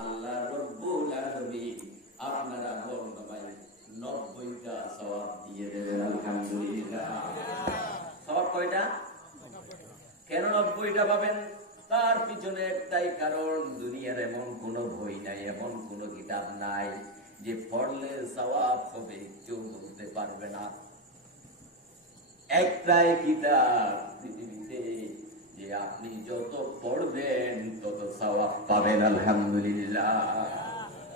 আল্লাহ রব্বুল আলামিন আপনার আমল নামায় 90টা সওয়াব দিয়ে দেবেন। আলহামদুলিল্লাহ। সওয়াব কয়টা? কেন 90টা পাবেন? তার পিছনে একটাই কারণ, দুনিয়ার এমন কোন বই নাই, এমন কোন কিতাব নাই যে পড়লে সওয়াব হবে কেউ বলতে পারবে না। একটাই কিতাব পৃথিবীতে যে আপনি যত পড়বেন তত সওয়াব পাবেন। আলহামদুলিল্লাহ।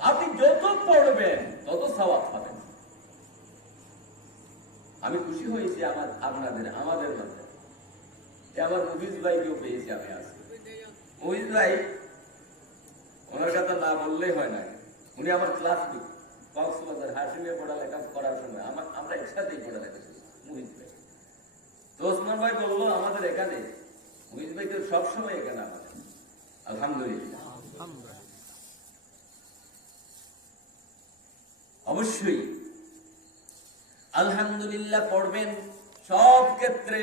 আপনি যত পড়বেন তত সওয়াব পাবেন। আমি খুশি হয়েছি আমাদের মধ্যে আমার মুফিজ ভাইকেও পেয়েছি। আমি আছি মুফিজ ভাই, ওনার কথা না বললেই হয় না। উনি আমার ক্লাসমেট, কক্সবাজার হাসিমে পড়ালেখা করার সময় আমরা একসাথেই পড়ালেখা করি। মুফিজ ভাই তো ওসমান ভাই বললো আমাদের এখানে, মুফিজ ভাই তো সবসময় এখানে আমাদের। আলহামদুলিল্লাহ। অবশ্যই আলহামদুলিল্লাহ পড়বেন, সব ক্ষেত্রে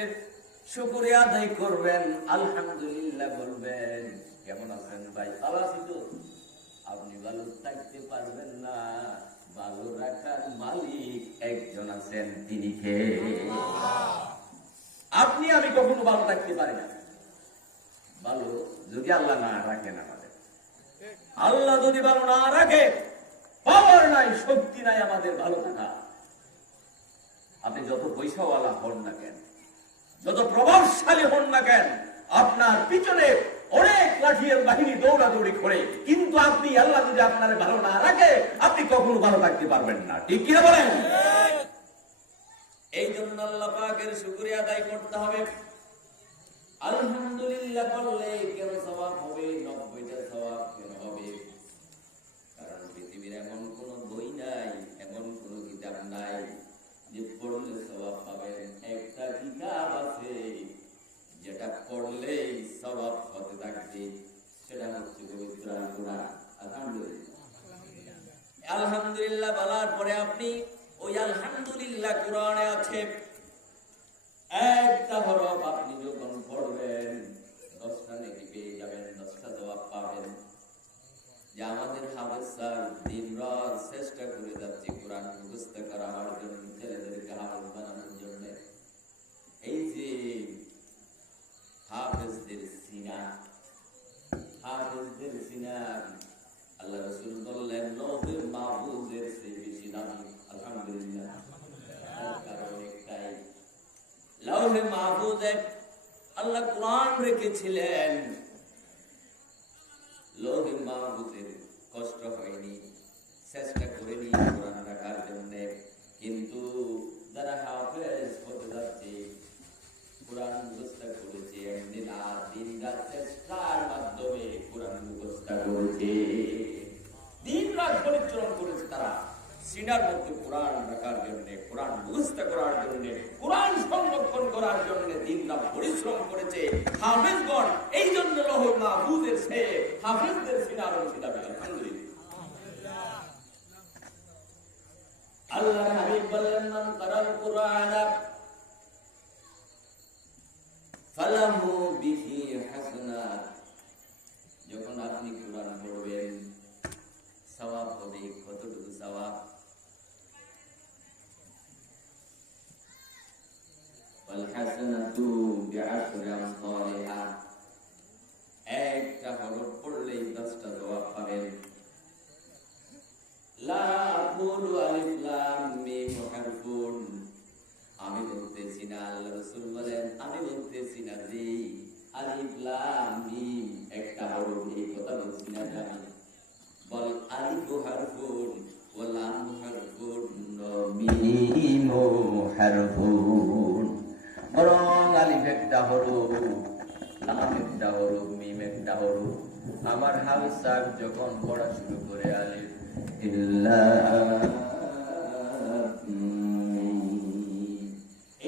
শুকরিয়া আদায় করবেন, আলহামদুলিল্লাহ বলবেন। কেমন আছেন ভাই? ভালো আছি তো। আপনি ভালো থাকতে পারবেন না, ভালো রাখার মালিক একজন আছেন, তিনি কে? আপনি আমি কখনো ভালো থাকতে পারি না ভালো যদি আল্লাহ না রাখেন আমাদের। আল্লাহ যদি ভালো না রাখে, পাওয়ার নাই, শক্তি নাই আমাদের ভালো থাকা। আপনি যত পয়সাওয়ালা হন না কেন, যত প্রভাবশালী হন না কেন, আপনার পিছনে অনেক লাঠিয়াল বাহিনী দৌড়াদৌড়ি করে, কিন্তু আপনি আল্লাহ যদি আপনার ভালো না রাখে, আপনি কখনো ভালো থাকতে পারবেন না। ঠিক কিনা বলেন? এই জন্য আল্লাহ পাকের শুকরিয়া আদায় করতে হবে। আলহামদুলিল্লাহ বললে কেন সওয়াব হবে? 90টা সওয়াব কেন হবে? কারণ পৃথিবীর এমন কোন বই নাই, এমন কোন কিতাব নাই যে পড়লে সওয়াব পাবেন। একটা কিতাব আছে যেটা পড়লে সওয়াব হতে থাকবে, সেটা হচ্ছে পবিত্র আল কোরআন। আলহামদুলিল্লাহ। আলহামদুলিল্লাহ বলার পরে আপনি ওই আলহামদুলিল্লাহ কোরআনে আছে একটা হরফ আপনি যখন পড়বেন 10টা নেকি পেয়ে যাবেন, 10টা সওয়াব পাবেন। যে আমাদের হাফেজ স্যার দিন রাত চেষ্টা করে যাচ্ছে কোরআন মুখস্থ করার জন্য, ছেলেদেরকে হাফেজ বানানোর জন্য। এই যে হাফেজদের সিনা, হাফেজদের সিনা আল্লাহ রাসূল বললেন লৌহে মাহফুজের চেয়ে বেশি দামি। আলহামদুলিল্লাহ। কারণ একটাই, লৌহে মাহফুজে আল্লাহ কোরআন রেখেছিলেন। লৌহে মাহফুজের কষ্ট হয়নি, চেষ্টা করেনি কোরআন রাখার জন্য। কিন্তু যারা হাফেজ হতে যাচ্ছে, কোরআন মুখস্থ করেছে, এমনি রাত দিন রাত চেষ্টার মাধ্যমে কোরআন মুখস্থ করেছে, দিন রাত পরিশ্রম করেছে তারা সিনার মধ্যে কোরআন রাখার জন্য, কোরআন মুখস্থ করার জন্য, কোরআন সংরক্ষণ করার জন্য দিন রাত পরিশ্রম করেছে হাফেজগণ। এই জন্য লৌহে মাহফুজের চেয়ে হাফেজদের সিনার বেশি দামি। আলহামদুলিল্লাহ। আল্লাহর হাবিব বললেন মান কারাল কুরআন ফালাহু বিহি হাসানাত। যখন আপনি কোরআন পড়বেন সওয়াব হবে। কতটুকু সওয়াব? ওয়াল হাসানাতু বিআশরি আমসালিহা। একটা হরফ পড়লেই 10টা সওয়াব পাবেন। লা আকুলু আলিফ লাম মিম হারফুন। আমি বলতেছি না, আল্লাহ রাসূল বলেন আমি বলতেছি না যে আলিফ লাম মিম একটা হরফ, এই কথা বলছি না আমি। বল আলিফ হারফুন ওয়া লাম হারফুন মিম হারফুন। বরং আলিফ একটা হরফ, লাম একটা হরফ, মিম একটা হরফ। আমার হাফেজ সাহেব যখন পড়া শুরু করে আলিফ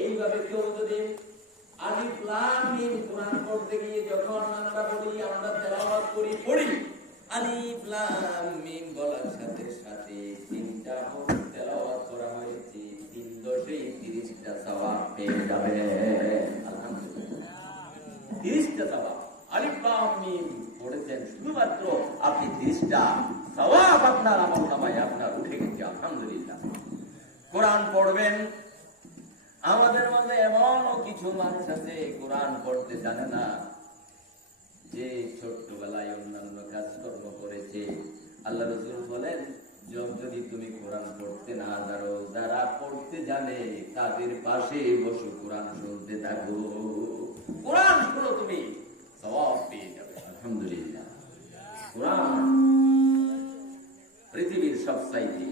এইভাবে কেউ যদি আলিফ লাম মিম কোরআন পড়তে গিয়ে যখন আমরা বলি, আমরা তেলাওয়াত করি, পড়ি আলিফ লাম মিম বলার সাথে সাথে 3টা হরফ তেলাওয়াত করা হয়েছে, 3 10 30টা সওয়াব পেয়ে যাবে। আলহামদুলিল্লাহ। 30টা সওয়াব আলিফ লাম মিম পড়েছেন। শুধুমাত্র আপনি 30টা সওয়াব আপনার আমলনামায় আপনার উঠে গেছে, আলহামদুলিল্লাহ। কোরআন পড়বেন। আমাদের মধ্যে এমনও কিছু মানুষ আছে কোরআন পড়তে জানে না, যে ছোট্টবেলায় অন্যান্য কাজকর্ম করেছে। আল্লাহ রাসূল বলেন, যদি তুমি কোরআন পড়তে না জানো, যারা পড়তে জানে তাদের পাশে বসে কোরআন শুনতে থাকো। কোরআন শুনো, তুমি সওয়াব পেয়ে যাবে, আলহামদুলিল্লাহ। কোরআন পৃথিবীর সবচাইতে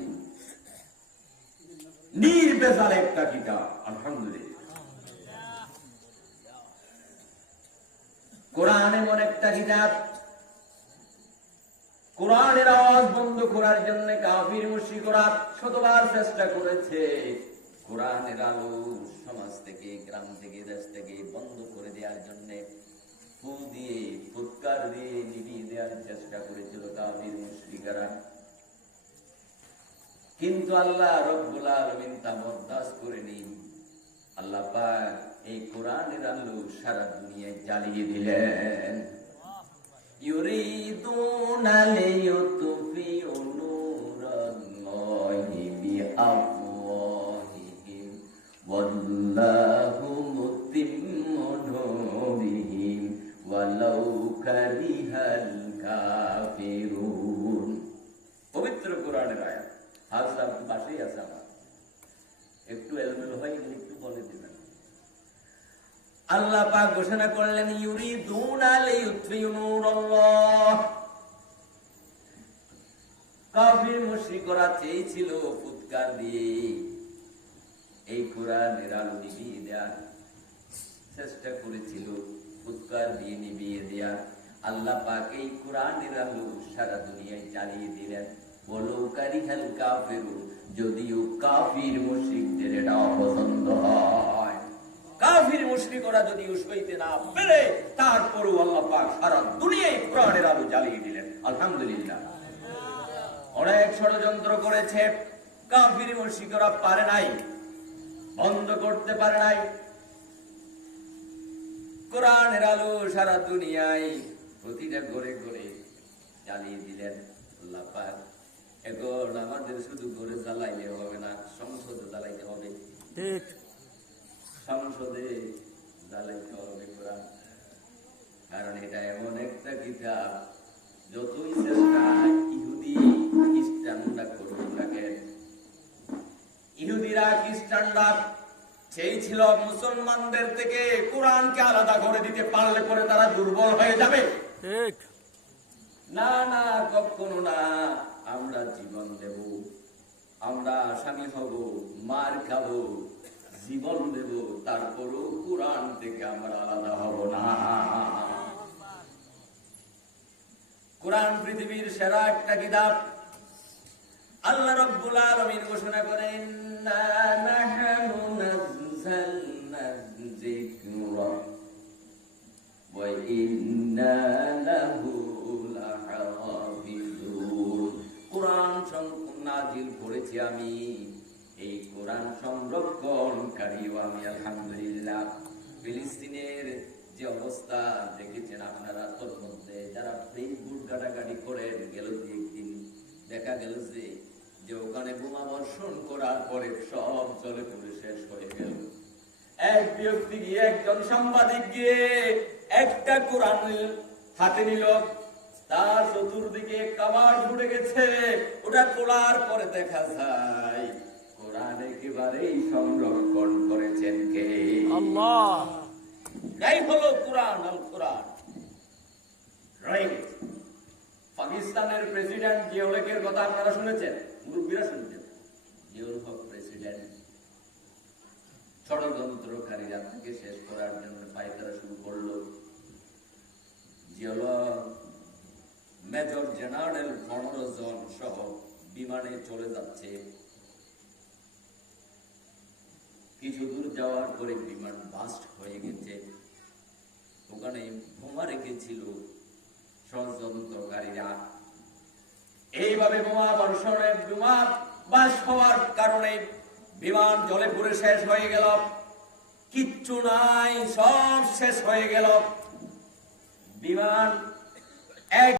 নির্ভেজাল একটা কিতাব, আলহামদুলিল্লাহ। কোরআন এমন একটা কিতাব, কোরআনের আওয়াজ বন্ধ করার জন্য কাফির মুশরিকরা শতবার চেষ্টা করেছে। কোরআনের আলো সমাজ থেকে, গ্রাম থেকে, দেশ থেকে বন্ধ করে দেওয়ার জন্য ফু দিয়ে, ফুৎকার দিয়ে নিভিয়ে দেওয়ার চেষ্টা করেছিল কাফির মুশরিকরা। কিন্তু আল্লাহ রব্বুল আলামিন তা বরদাস্ত করেনি। আল্লাহ পাক এই কোরআনের আলো সারা দুনিয়ায় জ্বালিয়ে দিলেন। ইউরিদুনা লিয়ুতফিউ নূরাল্লাহি বিআফওয়াহিহিম ওয়াল্লাহু মুতিম্মু নূরিহি ওয়ালাউ কারিহাল কাফিরুন। পবিত্র কোরআনের আয়াত। হাজরা পাশেই আছে আমার, একটু এলোমেলো হয়ে গেলে একটু বলে দিবেন। আল্লাহ পাক ঘোষণা করলেন, ইউরিদুনা লিয়ুতফিউ নূরাল্লাহ। কাফির মুশরিকরা চেয়েছিল ফুৎকার দিয়ে এই কোরআনের আলো নিভিয়ে দেওয়ার চেষ্টা করেছিল, ফুৎকার দিয়ে নিভিয়ে দেওয়ার। আল্লাহ পাক এই কোরআনের আলো সারা দুনিয়ায় জ্বালিয়ে দিলেন। বলো কারিহাল কাফিরুন, যদিও কাফির মুশরিকদের এটা অপছন্দ হয়, কাফির মুশরিকরা যদি সইতে না পেরে, তারপরও আল্লাহ পাক সারা দুনিয়ায় কোরআনের আলো জ্বালিয়ে দিলেন, আলহামদুলিল্লাহ। অনেক ষড়যন্ত্র করেছে, কাফির মুশরিকরা পারে নাই, বন্ধ করতে পারে নাই। কোরআনের আলো সারা দুনিয়ায় প্রতিটা ঘরে ঘরে জ্বালিয়ে দিলেন আল্লাহ পাক। এখন আমাদের শুধু ঘরে জ্বালাইলে হবে না, সংসদে জ্বালাইতে হবে, ঠিক, সংসদে জ্বালাইতে হবে কোরআন। কারণ এটা এমন একটা কিতাব, যতই চেষ্টা ইহুদি খ্রিস্টানরা করুক না কেন, ইহুদিরা খ্রিস্টানরা সেই ছিল মুসলমানদের থেকে কোরআনকে আলাদা করে দিতে পারলে পরে তারা দুর্বল হয়ে যাবে, ঠিক না? না, কখনো না। আমরা জীবন দেব, আমরা স্বামী হব, মার খাবো, জীবন দেব, তারপরও কোরআন থেকে আমরা আলাদা হব না। কোরআন পৃথিবীর সেরা একটা কিতাব। আল্লাহ রাব্বুল আলামিন ঘোষণা করেন, নাহনু নাযালনা যিকরা ওয়া ইন্না লাহু লাহাফিজুন। কোরআন নাযিল করেছি আমি, এই কোরআন সংরক্ষণকারীও আমি, আলহামদুলিল্লাহ। ফিলিস্তিনের যে অবস্থা দেখেছেন আপনারা, তোর মধ্যে যারা ফেসবুক ঘাটাঘাটি করেন, গেল একদিন দেখা গেল যে ওখানে বোমা বর্ষণ করার পরে সব জলে পুড়ে শেষ হয়ে গেল। এক ব্যক্তি গিয়ে, একজন সাংবাদিক গিয়ে একটা কোরআন হাতে নিল, তার চতুর্দিকে কাবার পুড়ে গেছে। ওটা খোলার পরে দেখা যায় কোরআন একেবারেই সংরক্ষণ করেছেন কে? আল্লাহ। এই হলো কোরআন, আল কোরআন। পাকিস্তানের প্রেসিডেন্ট জিয়াউলের কথা আপনারা শুনেছেন, মুরব্বীরা শুনছেন। জিয়াউল হক প্রেসিডেন্ট, ষড়যন্ত্রকারীরা তাকে শেষ করার জন্য পায়তারা শুরু করলো। জিয়াউল হক মেজর জেনারেল 15 জন সহ বিমানে চলে যাচ্ছে। কিছু দূর যাওয়ার পরে বিমান বাস্ট হয়ে গেছে। ওখানে বোমা রেখেছিল ষড়যন্ত্রকারীরা। এইভাবে বোমা বর্ষণে, বোমা বাস্ট হওয়ার কারণে বিমান জলে পুড়ে শেষ হয়ে গেল। কিচ্ছু নাই, সব শেষ হয়ে গেল। বিমান এক